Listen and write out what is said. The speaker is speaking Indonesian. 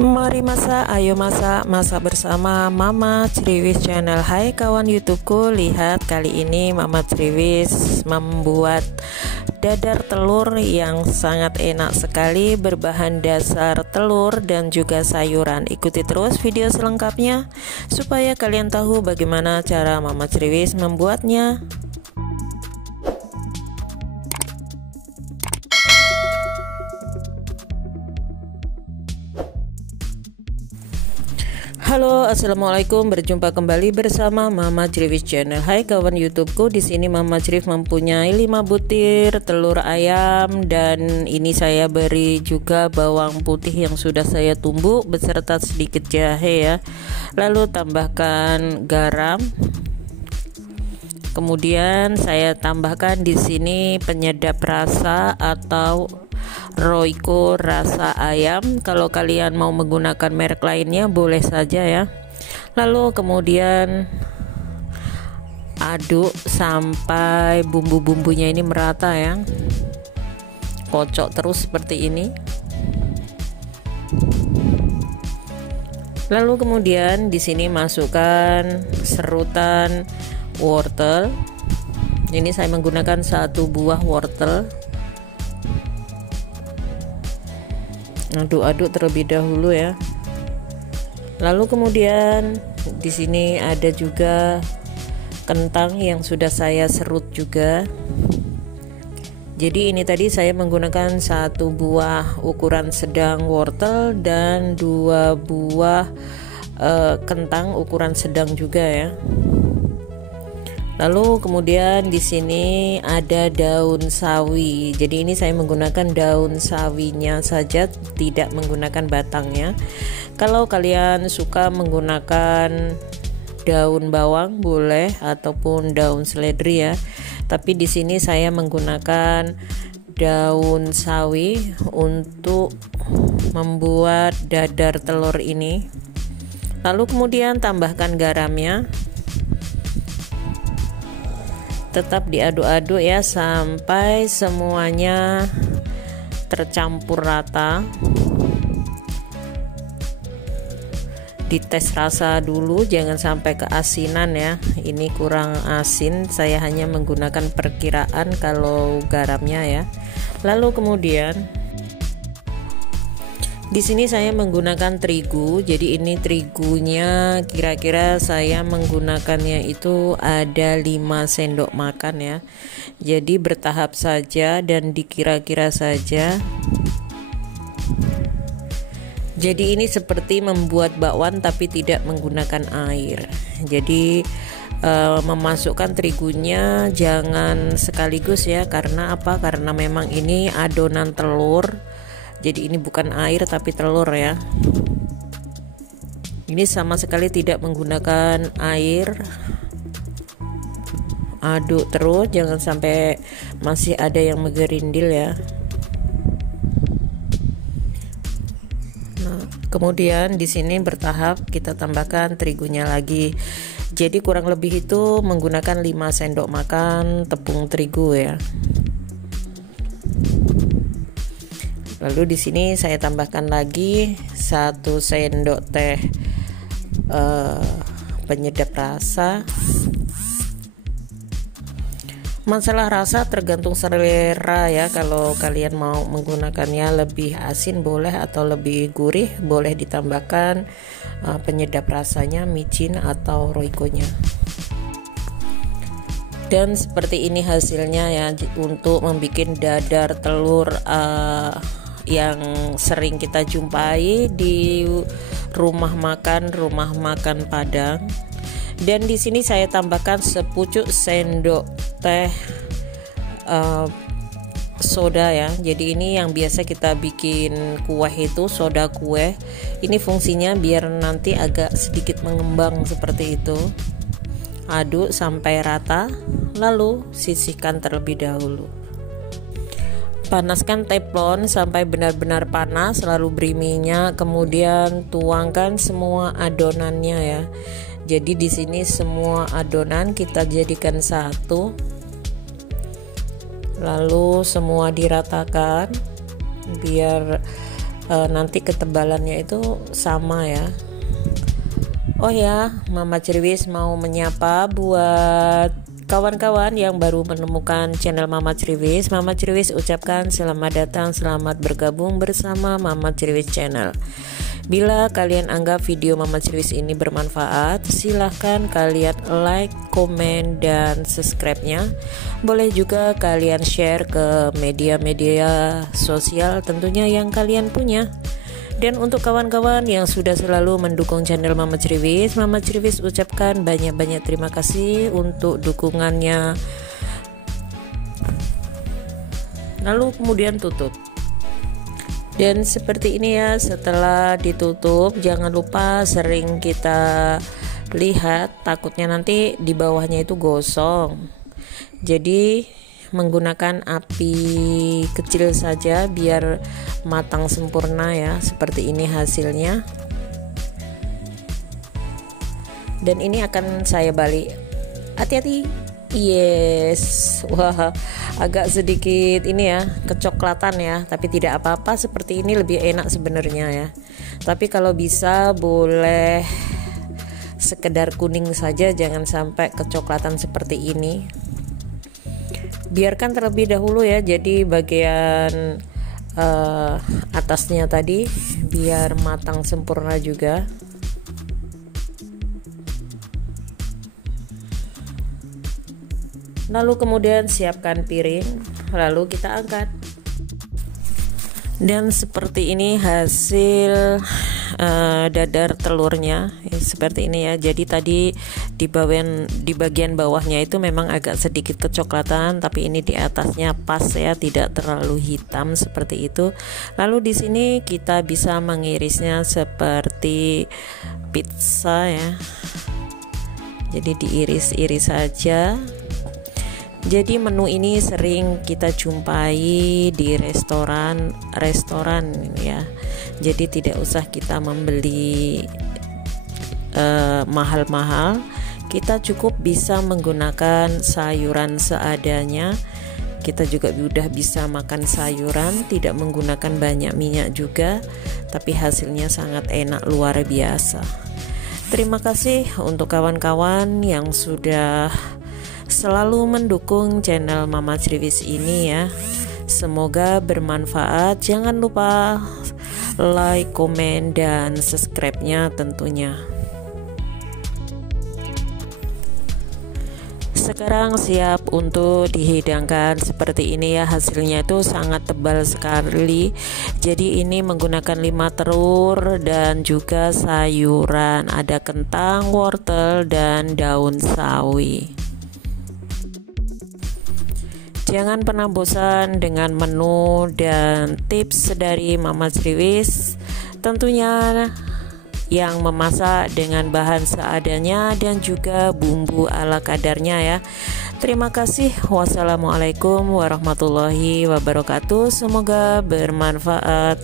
Mari masak, ayo masak, masak bersama Mama Criwis Channel. Hai kawan YouTubeku, lihat kali ini Mama Criwis membuat dadar telur yang sangat enak sekali, berbahan dasar telur dan juga sayuran. Ikuti terus video selengkapnya supaya kalian tahu bagaimana cara Mama Criwis membuatnya. Halo, assalamualaikum. Berjumpa kembali bersama Mama Criwis Channel. Hai kawan YouTubeku, di sini Mama Criwis mempunyai 5 butir telur ayam dan ini saya beri juga bawang putih yang sudah saya tumbuk beserta sedikit jahe ya. Lalu tambahkan garam. Kemudian saya tambahkan di sini penyedap rasa atau Royco rasa ayam. Kalau kalian mau menggunakan merek lainnya boleh saja ya. Lalu kemudian aduk sampai bumbu-bumbunya ini merata ya. Kocok terus seperti ini. Lalu kemudian di sini masukkan serutan wortel. Ini saya menggunakan 1 buah wortel. Aduk-aduk terlebih dahulu ya. Lalu kemudian di sini ada juga kentang yang sudah saya serut juga. Jadi ini tadi saya menggunakan 1 buah ukuran sedang wortel dan 2 buah kentang ukuran sedang juga ya. Lalu kemudian di sini ada daun sawi. Jadi ini saya menggunakan daun sawinya saja, tidak menggunakan batangnya. Kalau kalian suka menggunakan daun bawang boleh ataupun daun seledri ya. Tapi di sini saya menggunakan daun sawi untuk membuat dadar telur ini. Lalu kemudian tambahkan garamnya. Tetap diaduk-aduk ya sampai semuanya tercampur rata. Dites rasa dulu, jangan sampai keasinan ya. Ini kurang asin, saya hanya menggunakan perkiraan kalau garamnya ya. Lalu kemudian di sini saya menggunakan terigu. Jadi ini terigunya kira-kira saya menggunakannya itu ada 5 sendok makan ya. Jadi bertahap saja dan dikira-kira saja. Jadi ini seperti membuat bakwan tapi tidak menggunakan air. Jadi memasukkan terigunya jangan sekaligus ya. Karena apa? Karena memang ini adonan telur. Jadi ini bukan air tapi telur ya. Ini sama sekali tidak menggunakan air. Aduk terus, jangan sampai masih ada yang menggerindil ya. Nah, kemudian di sini bertahap kita tambahkan terigunya lagi. Jadi kurang lebih itu menggunakan 5 sendok makan tepung terigu ya. Lalu di sini saya tambahkan lagi 1 sendok teh penyedap rasa. Masalah rasa tergantung selera ya. Kalau kalian mau menggunakannya lebih asin boleh atau lebih gurih boleh ditambahkan penyedap rasanya micin atau royconya. Dan seperti ini hasilnya ya untuk membuat dadar telur yang sering kita jumpai di rumah makan Padang. Dan di sini saya tambahkan sepucuk sendok teh soda ya. Jadi ini yang biasa kita bikin kue itu soda kue. Ini fungsinya biar nanti agak sedikit mengembang seperti itu. Aduk sampai rata, lalu sisihkan terlebih dahulu. Panaskan teflon sampai benar-benar panas, lalu beri minyak, kemudian tuangkan semua adonannya ya. Jadi di sini semua adonan kita jadikan satu. Lalu semua diratakan biar nanti ketebalannya itu sama ya. Oh ya, Mama Cerwis mau menyapa buat kawan-kawan yang baru menemukan channel Mama Cerwis. Mama Cerwis ucapkan selamat datang, selamat bergabung bersama Mama Cerwis Channel. Bila kalian anggap video Mama Cerwis ini bermanfaat, silahkan kalian like, komen, dan subscribe-nya. Boleh juga kalian share ke media-media sosial tentunya yang kalian punya. Dan untuk kawan-kawan yang sudah selalu mendukung channel Mama Cerwis ucapkan banyak-banyak terima kasih untuk dukungannya. Lalu kemudian tutup. Dan seperti ini ya, setelah ditutup jangan lupa sering kita lihat, takutnya nanti di bawahnya itu gosong. Jadi menggunakan api kecil saja biar matang sempurna ya. Seperti ini hasilnya. Dan ini akan saya balik. Hati-hati. Yes. Wah, agak sedikit ini ya, kecoklatan ya, tapi tidak apa-apa, seperti ini lebih enak sebenarnya ya. Tapi kalau bisa boleh sekedar kuning saja, jangan sampai kecoklatan seperti ini. Biarkan terlebih dahulu ya, jadi bagian atasnya tadi biar matang sempurna juga. Lalu kemudian siapkan piring, lalu kita angkat. Dan seperti ini hasil dadar telurnya seperti ini ya. Jadi tadi di bagian bawahnya itu memang agak sedikit kecoklatan, tapi ini di atasnya pas ya, tidak terlalu hitam seperti itu. Lalu di sini kita bisa mengirisnya seperti pizza ya. Jadi diiris-iris saja. Jadi menu ini sering kita jumpai di restoran ya. Jadi tidak usah kita membeli mahal-mahal. Kita cukup bisa menggunakan sayuran seadanya. Kita juga sudah bisa makan sayuran, tidak menggunakan banyak minyak juga, tapi hasilnya sangat enak, luar biasa. Terima kasih untuk kawan-kawan yang sudah selalu mendukung channel Mama Cerwis ini ya. Semoga bermanfaat. Jangan lupa like, komen, dan subscribe-nya tentunya. Sekarang siap untuk dihidangkan seperti ini ya. Hasilnya itu sangat tebal sekali. Jadi ini menggunakan 5 telur dan juga sayuran, ada kentang, wortel, dan daun sawi. Jangan pernah bosan dengan menu dan tips dari Mama Cerwis. Tentunya yang memasak dengan bahan seadanya dan juga bumbu ala kadarnya ya. Terima kasih. Wassalamualaikum warahmatullahi wabarakatuh. Semoga bermanfaat.